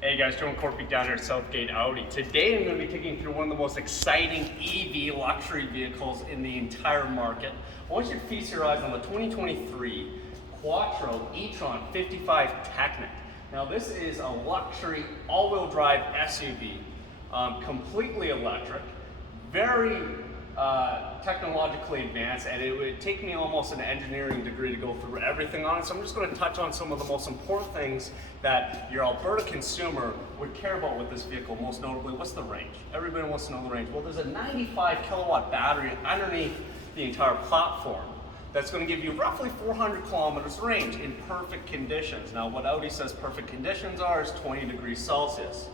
Hey guys, Joe and Corpy down here at Southgate Audi. Today I'm going to be taking you through one of the most exciting EV luxury vehicles in the entire market. I want you to feast your eyes on the 2023 Quattro e-tron 55 Technic. Now this is a luxury all-wheel drive SUV, completely electric, very technologically advanced, and it would take me almost an engineering degree to go through everything on it. So I'm just going to touch on some of the most important things that your Alberta consumer would care about with this vehicle. Most notably, what's the range? Everybody wants to know the range. Well, there's a 95 kilowatt battery underneath the entire platform that's going to give you roughly 400 kilometers range in perfect conditions. Now, what Audi says perfect conditions are is 20 degrees Celsius.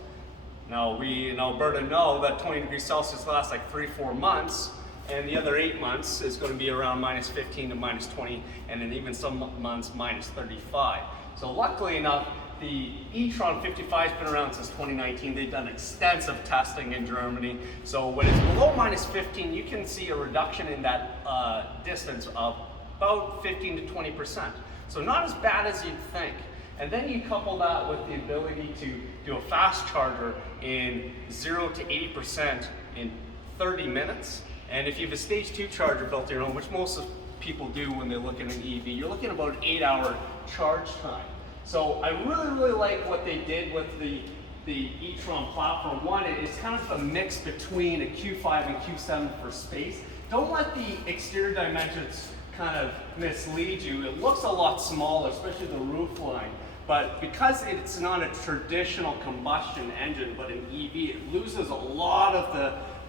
Now, we in Alberta know that 20 degrees Celsius lasts like 3-4 months, and the other 8 months is going to be around minus 15 to minus 20, and then even some months minus 35. So luckily enough, the e-tron 55 has been around since 2019. They've done extensive testing in Germany. So when it's below minus 15, you can see a reduction in that distance of about 15 to 20%. So not as bad as you'd think. And then you couple that with the ability to do a fast charger in 0 to 80% in 30 minutes. And if you have a stage 2 charger built in your home, which most people do when they look at an EV, you're looking at about an 8-hour charge time. So I really like what they did with the e-tron platform. One, it's kind of a mix between a Q5 and Q7 for space. Don't let the exterior dimensions kind of mislead you. It looks a lot smaller, especially the roof line. But because it's not a traditional combustion engine, but an EV, it loses a lot of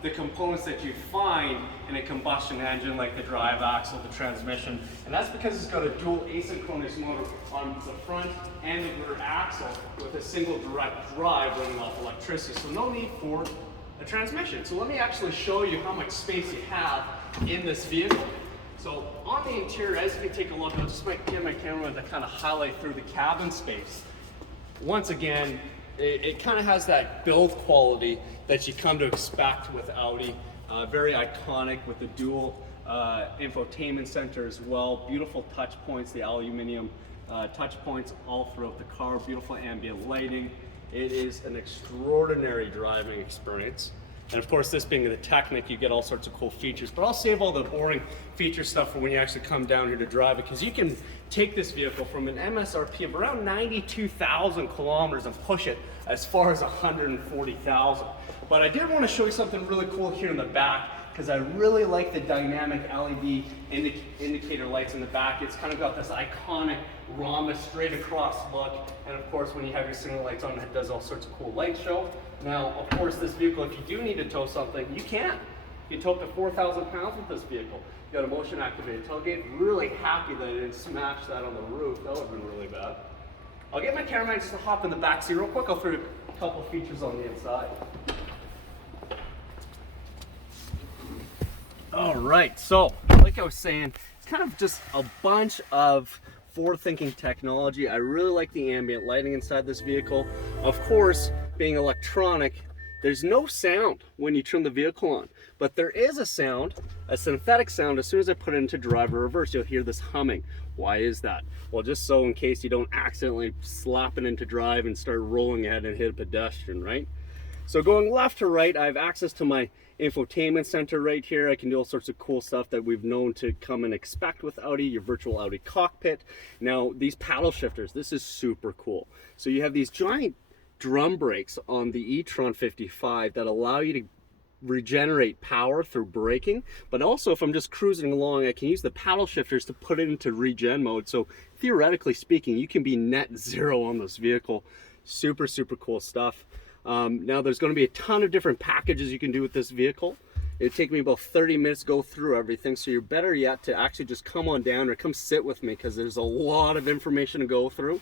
the components that you find in a combustion engine, like the drive axle, the transmission. And that's because it's got a dual asynchronous motor on the front and the rear axle with a single direct drive running off electricity. So no need for a transmission. So let me actually show you how much space you have in this vehicle. So on the interior, as you can take a look, I'll just get my camera to kind of highlight through the cabin space. Once again, it kind of has that build quality that you come to expect with Audi. Very iconic with the dual infotainment center as well. Beautiful touch points, the aluminum touch points all throughout the car. Beautiful ambient lighting. It is an extraordinary driving experience. And of course, this being the Technic, you get all sorts of cool features, but I'll save all the boring feature stuff for when you actually come down here to drive it, because you can take this vehicle from an MSRP of around 92,000 kilometers and push it as far as 140,000. But I did want to show you something really cool here in the back, because I really like the dynamic LED indicator lights in the back. It's kind of got this iconic rhombus straight across look. And of course, when you have your signal lights on, it does all sorts of cool light show. Now, of course, this vehicle, if you do need to tow something, you can. You can tow up to 4,000 pounds with this vehicle. You got a motion activated tailgate. Really happy that I didn't smash that on the roof. That would have been really bad. I'll get my cameraman just to hop in the back seat real quick. I'll throw a couple of features on the inside. All right, so like I was saying, it's kind of just a bunch of forward-thinking technology. I really like the ambient lighting inside this vehicle. Of course, being electronic, there's no sound when you turn the vehicle on, but there is a sound, a synthetic sound. As soon as I put it into drive or reverse, you'll hear this humming. Why is that? Well, just so in case you don't accidentally slap it into drive and start rolling ahead and hit a pedestrian, right? So going left to right, I have access to my infotainment center right here. I can do all sorts of cool stuff that we've known to come and expect with Audi, your virtual Audi cockpit. Now, these paddle shifters, this is super cool. So you have these giant drum brakes on the e-tron 55 that allow you to regenerate power through braking, but also if I'm just cruising along, I can use the paddle shifters to put it into regen mode. So theoretically speaking, you can be net zero on this vehicle. Super cool stuff. Now there's going to be a ton of different packages you can do with this vehicle. It'd take me about 30 minutes to go through everything, so you're better yet to actually just come on down or come sit with me, because there's a lot of information to go through.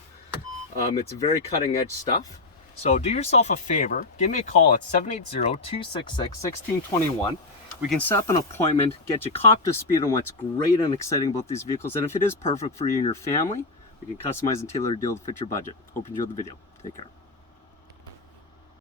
It's very cutting edge stuff. So do yourself a favor, give me a call at 780-266-1621. We can set up an appointment, get you caught up to speed on what's great and exciting about these vehicles, and if it is perfect for you and your family, we can customize and tailor a deal to fit your budget. Hope you enjoyed the video. Take care.